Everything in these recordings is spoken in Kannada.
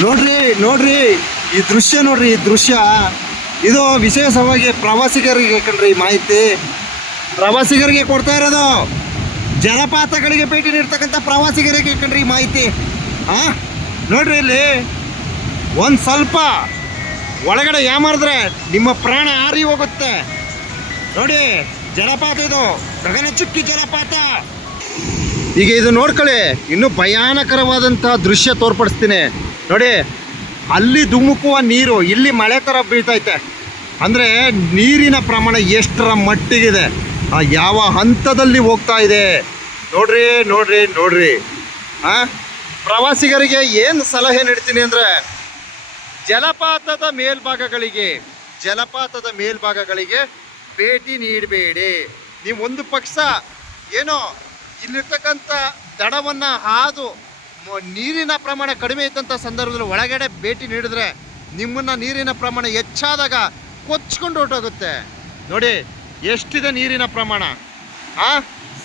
ನೋಡ್ರಿ ನೋಡ್ರಿ, ಈ ದೃಶ್ಯ ನೋಡ್ರಿ, ಈ ದೃಶ್ಯ. ಇದು ವಿಶೇಷವಾಗಿ ಪ್ರವಾಸಿಗರಿಗೆ ಕಣ್ರಿ ಮಾಹಿತಿ. ಪ್ರವಾಸಿಗರಿಗೆ ಕೊಡ್ತಾ ಇರೋದು. ಜಲಪಾತಗಳಿಗೆ ಭೇಟಿ ನೀಡ್ತಕ್ಕಂಥ ಪ್ರವಾಸಿಗರಿಗೆ ಕಣ್ರಿ ಮಾಹಿತಿ. ಹಾ ನೋಡ್ರಿ ಇಲ್ಲಿ, ಒಂದು ಸ್ವಲ್ಪ ಒಳಗಡೆ ಯಾಮಾರಿದ್ರೆ ನಿಮ್ಮ ಪ್ರಾಣ ಹಾರಿ ಹೋಗುತ್ತೆ. ನೋಡಿ, ಜಲಪಾತ ಇದು. ಗಗನ ಚುಕ್ಕಿ ಜಲಪಾತ. ಈಗ ಇದು ನೋಡ್ಕೊಳ್ಳಿ, ಇನ್ನೂ ಭಯಾನಕರವಾದಂಥ ದೃಶ್ಯ ತೋರ್ಪಡಿಸ್ತೀನಿ. ನೋಡಿ, ಅಲ್ಲಿ ಧುಮುಕುವ ನೀರು, ಇಲ್ಲಿ ಮಳೆ ಥರ ಬೀಳ್ತೈತೆ. ಅಂದರೆ ನೀರಿನ ಪ್ರಮಾಣ ಎಷ್ಟರ ಮಟ್ಟಿಗಿದೆ ಯಾವ ಹಂತದಲ್ಲಿ ಹೋಗ್ತಾ ಇದೆ. ನೋಡ್ರಿ ನೋಡ್ರಿ ನೋಡ್ರಿ. ಹಾಂ ಪ್ರವಾಸಿಗರಿಗೆ ಏನು ಸಲಹೆ ನೀಡ್ತೀನಿ ಅಂದರೆ, ಜಲಪಾತದ ಮೇಲ್ಭಾಗಗಳಿಗೆ ಜಲಪಾತದ ಮೇಲ್ಭಾಗಗಳಿಗೆ ಭೇಟಿ ನೀಡಬೇಡಿ. ನೀವು ಒಂದು ಪಕ್ಷ, ಏನೋ ಇಲ್ಲಿರ್ತಕ್ಕಂಥ ದಡವನ್ನು ಹಾದು ನೀರಿನ ಪ್ರಮಾಣ ಕಡಿಮೆ ಇದ್ದಂಥ ಸಂದರ್ಭದಲ್ಲಿ ಒಳಗಡೆ ಭೇಟಿ ನೀಡಿದ್ರೆ ನಿಮ್ಮನ್ನು ನೀರಿನ ಪ್ರಮಾಣ ಹೆಚ್ಚಾದಾಗ ಕೊಚ್ಕೊಂಡು ಹೊರಟೋಗುತ್ತೆ. ನೋಡಿ, ಎಷ್ಟಿದೆ ನೀರಿನ ಪ್ರಮಾಣ? ಆ,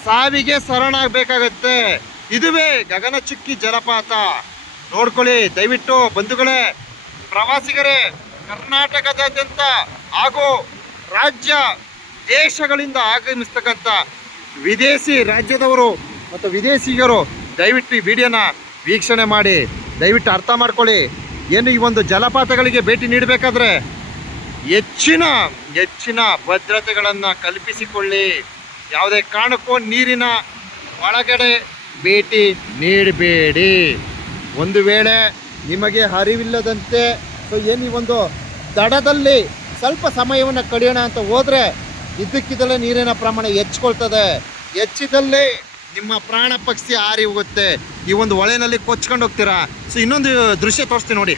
ಸಾವಿಗೆ ಶರಣಾಗಬೇಕಾಗತ್ತೆ. ಇದುವೇ ಗಗನಚುಕ್ಕಿ ಜಲಪಾತ. ನೋಡ್ಕೊಳ್ಳಿ, ದಯವಿಟ್ಟು ಬಂಧುಗಳೇ, ಪ್ರವಾಸಿಗರೇ, ಕರ್ನಾಟಕದಾದ್ಯಂತ ಹಾಗೂ ರಾಜ್ಯ ದೇಶಗಳಿಂದ ಆಗಮಿಸ್ತಕ್ಕಂಥ ವಿದೇಶಿ ರಾಜ್ಯದವರು ಮತ್ತು ವಿದೇಶಿಗರು ದಯವಿಟ್ಟು ಈ ವಿಡಿಯೋನ ವೀಕ್ಷಣೆ ಮಾಡಿ, ದಯವಿಟ್ಟು ಅರ್ಥ ಮಾಡ್ಕೊಳ್ಳಿ. ಏನು ಈ ಒಂದು ಜಲಪಾತಗಳಿಗೆ ಭೇಟಿ ನೀಡಬೇಕಾದ್ರೆ ಹೆಚ್ಚಿನ ಹೆಚ್ಚಿನ ಭದ್ರತೆಗಳನ್ನು ಕಲ್ಪಿಸಿಕೊಳ್ಳಿ. ಯಾವುದೇ ಕಾರಣಕ್ಕೂ ನೀರಿನ ಒಳಗಡೆ ಭೇಟಿ ನೀಡಬೇಡಿ. ಒಂದು ವೇಳೆ ನಿಮಗೆ ಅರಿವಿಲ್ಲದಂತೆ, ಸೊ ಏನು ಈ ಒಂದು ದಡದಲ್ಲಿ ಸ್ವಲ್ಪ ಸಮಯವನ್ನು ಕಳೆಯೋಣ ಅಂತ ಹೋದರೆ ಇದ್ದಕ್ಕಿದ್ದಲ್ಲೇ ನೀರಿನ ಪ್ರಮಾಣ ಹೆಚ್ಚಿಕೊಳ್ತದೆ. ಹೆಚ್ಚಿದಲ್ಲಿ ನಿಮ್ಮ ಪ್ರಾಣ ಪಕ್ಷಿ ಹಾರಿ ಹೋಗುತ್ತೆ. ಈ ಒಂದು ಹೊಳೆನಲ್ಲಿ ಕೊಚ್ಕೊಂಡು ಹೋಗ್ತೀರಾ? ಸೊ ಇನ್ನೊಂದು ದೃಶ್ಯ ತೋರಿಸ್ತೀನಿ ನೋಡಿ.